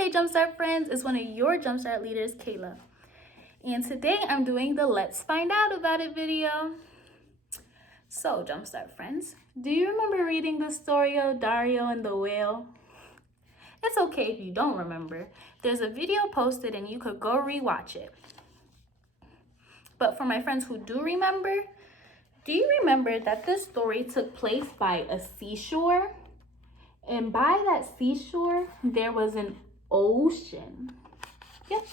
Hey Jumpstart friends, it's one of your Jumpstart leaders, Kayla. And today I'm doing the Let's Find Out About It video. So Jumpstart friends, do you remember reading the story of Dario and the whale? It's okay if you don't remember. There's a video posted and you could go rewatch it. But for my friends who do remember, do you remember that this story took place by a seashore? And by that seashore, there was an ocean. Yep.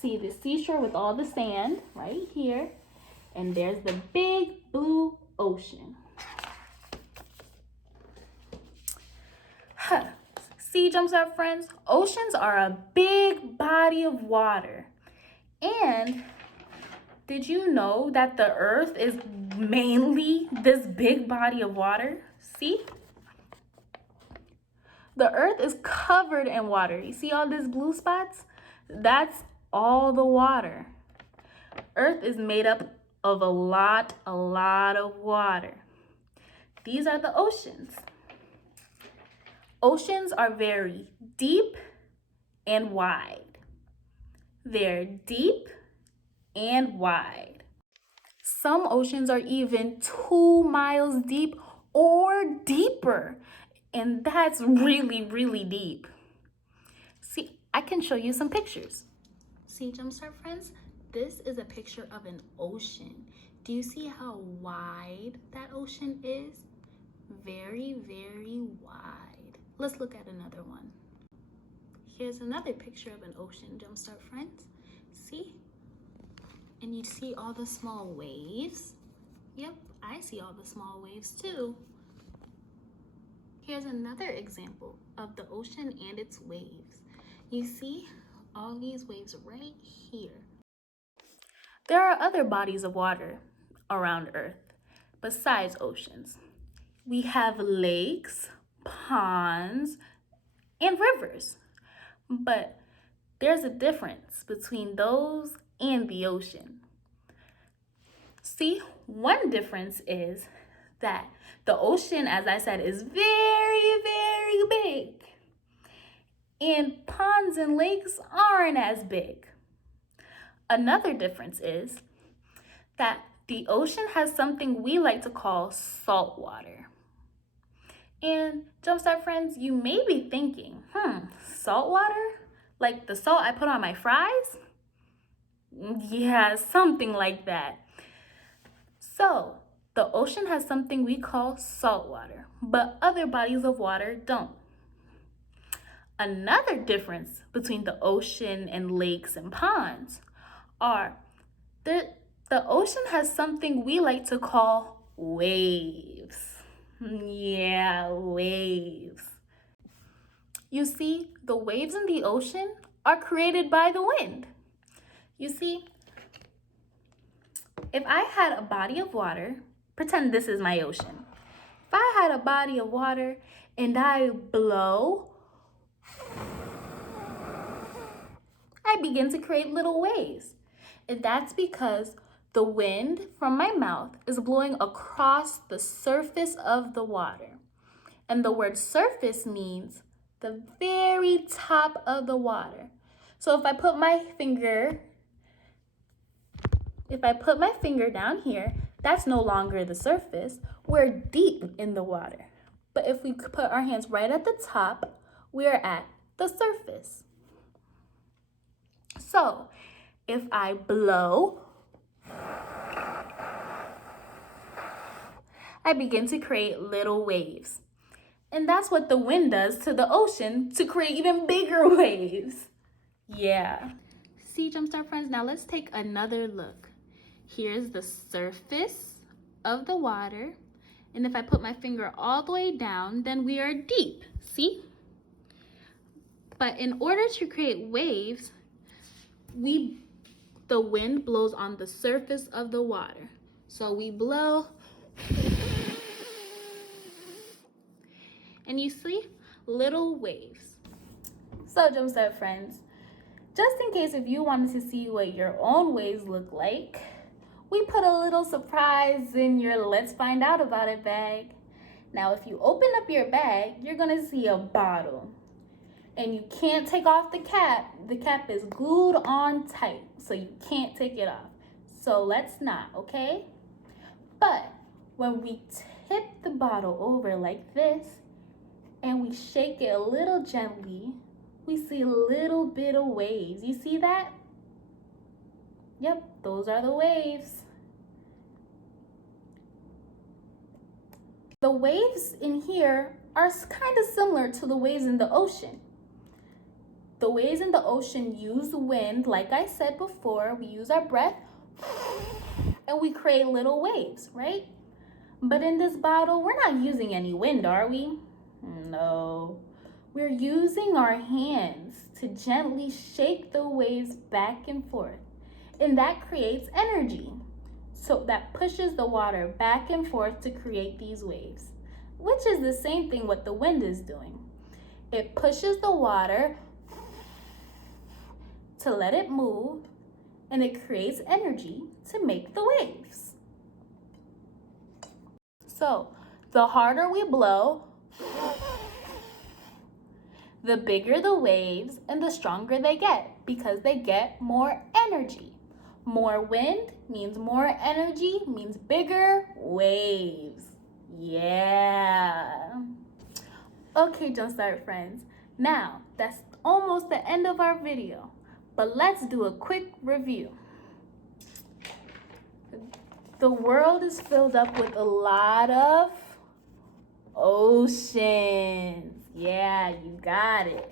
See the seashore with all the sand right here. And there's the big blue ocean. Huh. See, Jumpstart friends, oceans are a big body of water. And did you know that the earth is mainly this big body of water? See? The earth is covered in water. You see all these blue spots? That's all the water. Earth is made up of a lot of water. These are the oceans. Oceans are very deep and wide. They're deep and wide. Some oceans are even 2 miles deep or deeper. And that's really deep. See, I can show you some pictures. See, Jumpstart friends, this is a picture of an ocean. Do you see how wide that ocean is? Very wide. Let's look at another one. Here's another picture of an ocean, Jumpstart friends. See? And you see all the small waves? Yep, I see all the small waves too. Here's another example of the ocean and its waves. You see all these waves right here. There are other bodies of water around Earth besides oceans. We have lakes, ponds, and rivers. But there's a difference between those and the ocean. See, one difference is that the ocean, as I said, is very big. And ponds and lakes aren't as big. Another difference is that the ocean has something we like to call salt water. And Jumpstart friends, you may be thinking, salt water? Like the salt I put on my fries? Yeah, something like that. So, the ocean has something we call salt water, but other bodies of water don't. Another difference between the ocean and lakes and ponds are the ocean has something we like to call waves. Yeah, waves. You see, the waves in the ocean are created by the wind. You see, if I had a body of water, pretend this is my ocean. If I had a body of water and I blow, I begin to create little waves. And that's because the wind from my mouth is blowing across the surface of the water. And the word surface means the very top of the water. So if I put my finger down here, that's no longer the surface. We're deep in the water. But if we put our hands right at the top, we're at the surface. So if I blow, I begin to create little waves. And that's what the wind does to the ocean to create even bigger waves. Yeah. See, Jumpstart friends, now let's take another look. Here's the surface of the water. And if I put my finger all the way down, then we are deep, see? But in order to create waves, the wind blows on the surface of the water. So we blow, and you see little waves. So Jumpstart friends, just in case if you wanted to see what your own waves look like, we put a little surprise in your Let's Find Out About It bag. Now, if you open up your bag, you're gonna see a bottle. And you can't take off the cap. The cap is glued on tight, so you can't take it off. So let's not, okay? But when we tip the bottle over like this and we shake it a little gently, we see a little bit of waves. You see that? Yep, those are the waves. The waves in here are kind of similar to the waves in the ocean. The waves in the ocean use wind, like I said before. We use our breath and we create little waves, right? But in this bottle, we're not using any wind, are we? No. We're using our hands to gently shake the waves back and forth. And that creates energy. So that pushes the water back and forth to create these waves, which is the same thing what the wind is doing. It pushes the water to let it move, and it creates energy to make the waves. So the harder we blow, the bigger the waves and the stronger they get because they get more energy. More wind means more energy, means bigger waves. Yeah. Okay, Jumpstart friends. Now, that's almost the end of our video, but let's do a quick review. The world is filled up with a lot of oceans. Yeah, you got it.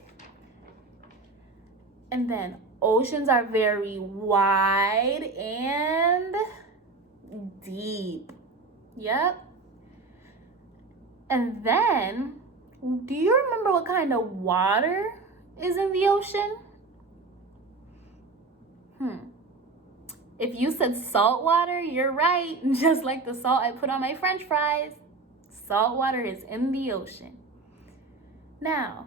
And then oceans are very wide and deep. Yep. And then, do you remember what kind of water is in the ocean? If you said salt water, you're right. Just like the salt I put on my French fries. Salt water is in the ocean. Now,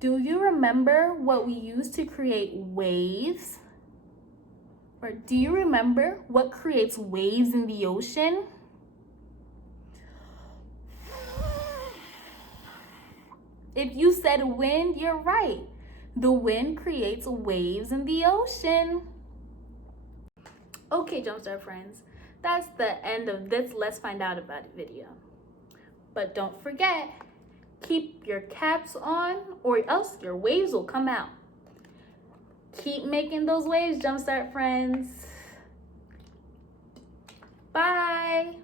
do you remember what we use to create waves? Or do you remember what creates waves in the ocean? If you said wind, you're right. The wind creates waves in the ocean. Okay, Jumpstart friends, that's the end of this Let's Find Out About It video. But don't forget, keep your caps on or else your waves will come out. Keep making those waves, Jumpstart friends. Bye.